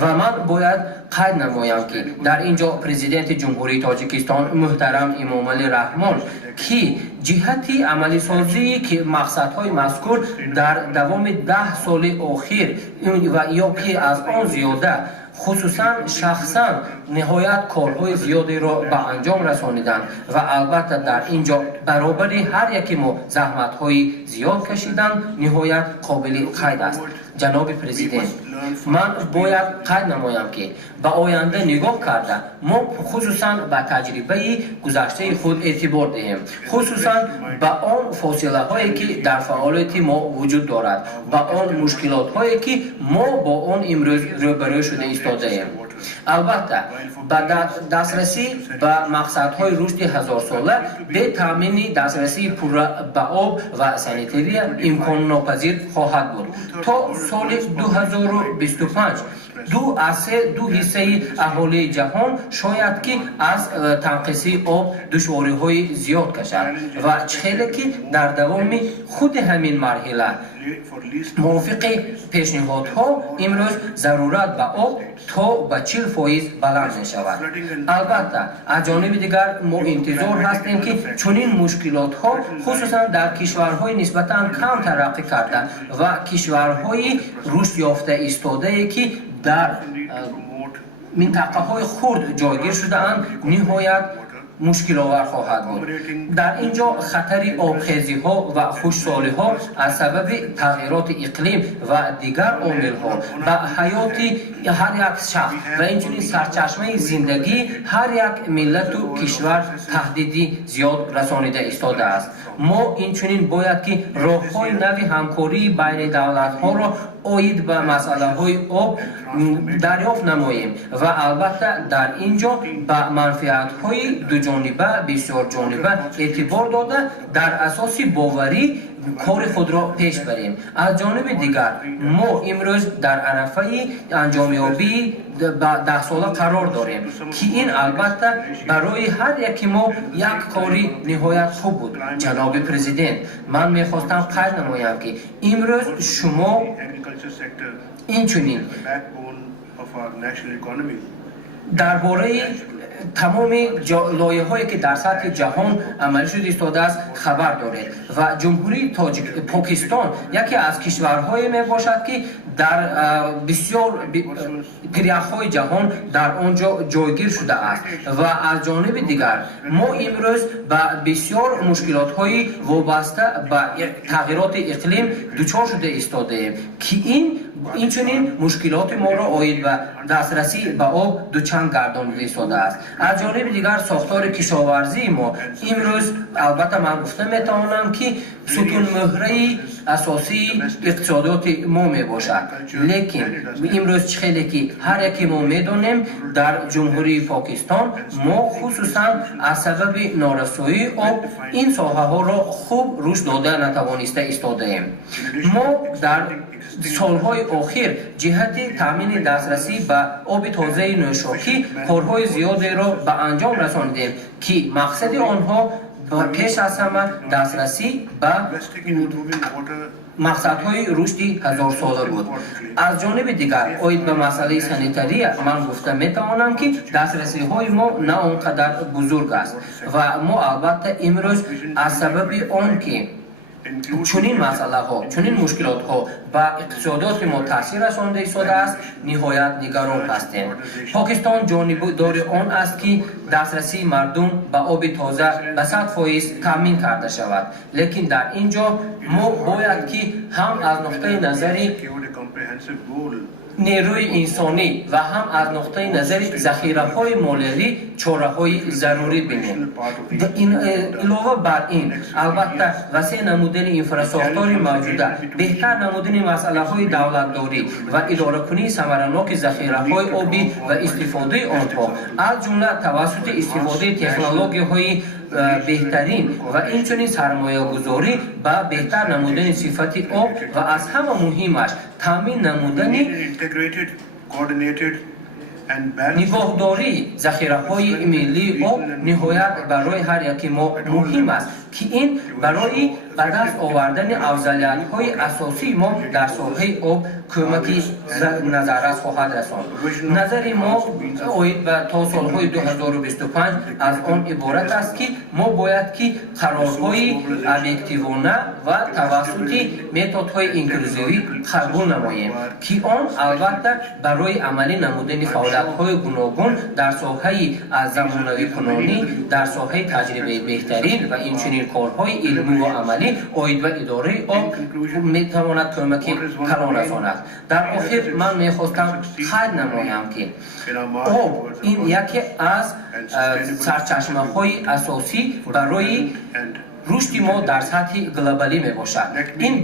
و من باید قید نمایم که در اینجا پرزیدنت جمهوری تاجیکستان محترم امامعلی رحمان که جهتی عملی سازی که مقصدهای مذکور در دوام 10 سال اخیر و یا که از آن زیاده خصوصا شخصا نهایت کارهای زیادی را به انجام رسانیدند و البته در اینجا برابری هر یکی ما زحمت‌های زیاد کشیدند نهایت قابل قید است. جناب پرزیدنت، من باید قید نمایم که به آینده نگاه کرده ما خصوصا به تجربه گذشته خود اعتبار دهیم، خصوصا به آن فاصله هایی که در فعالیت ما وجود دارد، به آن مشکلات هایی که ما با آن امروز روبرو شده ایستاده ایم. البته به دسترسی به مقصدهای رشد 1000 ساله به تامین دسترسی پورا به آب و سانیتری امکان ناپذیر خواهد بود. تا سال 2025 دو حصه اهالی جهان شاید که از تنقیصی آب دشواری های زیاد کشد و چهره که در دوام خود همین مرحله موافق پیشنهادها امروز ضرورت به آب تا به 40% بلند می شود. البته از جانب دیگر ما انتظار هستیم که چنین مشکلات ها خصوصا در کشورهای نسبتاً کم ترقی کرده و کشورهای رشد یافته ایستاده که در منطقه های خرد جایگیر شده اند نهایت مشکل آور خواهد بود. در اینجا خطر آبخیزی ها و خشکسالی ها از سبب تغییرات اقلیم و دیگر عوامل ها به حیات هر یک شخص و اینجوری سرچشمه زندگی هر یک ملت و کشور تهدیدی زیاد رسانیده ایستاده است. ما اینچنین باید که راه‌های نوی همکاری بین دولت‌ها را اوید به مسئله های آب دریافت نماییم و البته در اینجا به منفعت های دو جانبه بسیار جانبه اعتبار داده در اساس باوری کار خود را پیش بریم. از جانب دیگر ما امروز در عرفه انجام یابی 10 ساله قرار داریم که این البته برای هر یکی ما یک کاری نهایت خوب بود. جناب پرزیدنت، من میخواستم قید نمایم که امروز شما اینچنین درباره تمام لایه‌هایی که در سطح جهان عملی شده ایستاده است خبر دارید و جمهوری پاکستان یکی از کشورهایی می باشد که در بسیار پریخ‌های جهان در آنجا جایگیر شده است و از جانب دیگر ما امروز به بسیار مشکلات‌های وابسته به تغییرات اقلیم دچار شده ایستاده ایم که اینچنین مشکلات ما را آید به دسترسی به آب دوچند گردانده ایستاده است. از جانب دیگر ساختار کشاورزی ما امروز البته من گفته میتوانم که ستون مهره اساسی اقتصادات ما می باشد، لیکن امروز خیلی که هر یکی ما میدانیم در جمهوری پاکستان ما خصوصا از سبب نارسایی آب این ساحه ها را خوب رشد داده نتوانسته ایستاده ایم. ما در سالهای اخیر جهت تامین دسترسی به آب تازه نوشاکی کارهای زیادی را به انجام رساندیم که مقصد آنها پیش از همه دسترسی به مقصدهای رشد 1000 ساله بود. از جانب دیگر آید به مسئله سانیتری من گفته میتوانم که دسترسی های ما نه آنقدر بزرگ است و ما البته امروز از سبب آن که چنین مسئله ها چنین مشکلات ها به اقتصادات ما تاثیر رسانده ایستاده است نهایت نگران هستیم. پاکستان جانبدار آن است که دسترسی مردم به آب تازه به 100% تامین کرده شود، لیکن در اینجا ما باید که هم از نقطه نظری نیروی انسانی و هم از نقطه نظر ذخیره های مالیاتی چاره های ضروری بینیم. علاوه بر این البته وسیع نمودن انفراستراکچور موجوده، بهتر نمودن مسئله های دولتداری و اداره کنی ثمرناک ذخیره های آبی و استفاده آنها از جمله توسط استفاده تکنولوژی های بهترین و اینچنین سرمایه گذاری به بهتر نمودن صفت آب و از همه مهمش تامین نمودن نگاهداری ذخیره های ملی آب نهایت برای هر یکی ما مهم است. که این برای به دست آوردن افضلیت‌های اساسی ما در ساحه آب کمکی نظارت خواهد رساند. نظر ما و تا سالهای 2025 از آن عبارت است که ما باید که قرارهای ابجکتیوانه و توسط متدهای اینکلوزیوی قبول نماییم که آن البته برای عملی نمودن فعالیت‌های گوناگون در ساحه از زمانوی کنونی در ساحه تجربه بهترین و اینچنین کارهای علمی و عملی عاید و اداره آب میتواند کمکی کلان رساند. در آخر من میخواستم قید نمایم که آب این یکی از سرچشمه های اساسی برای رشد ما در سطح گلوبالی می باشد. این